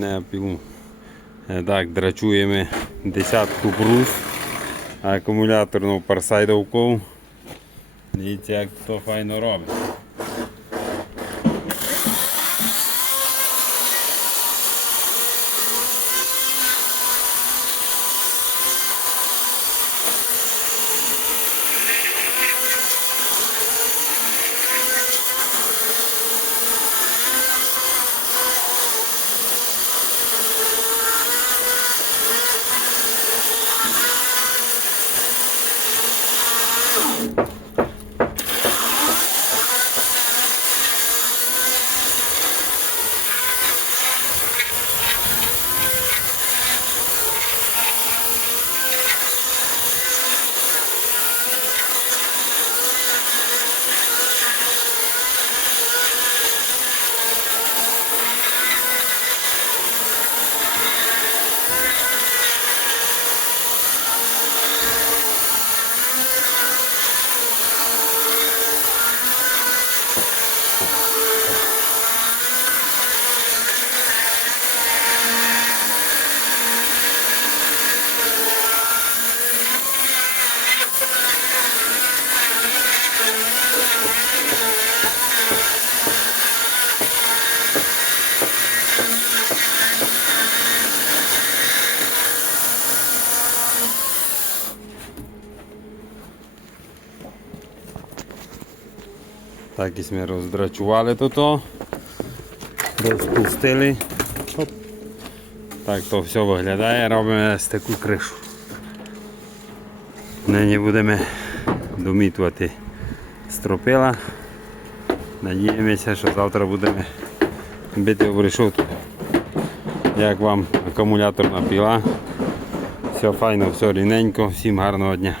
не пілу. Е, Так, драчуємо десятку брус, акумуляторну парсайдовку. Дивіться, як то файно робить. Ми роздрачували тут. о. Розпустили. Оп. Так то все виглядає, робимо ось таку кришу. Нині будемо домітувати стропила. Надіємося, що завтра будемо бити в решетку. Як вам акумуляторна піла. Все файно, все рівненько, всім гарного дня.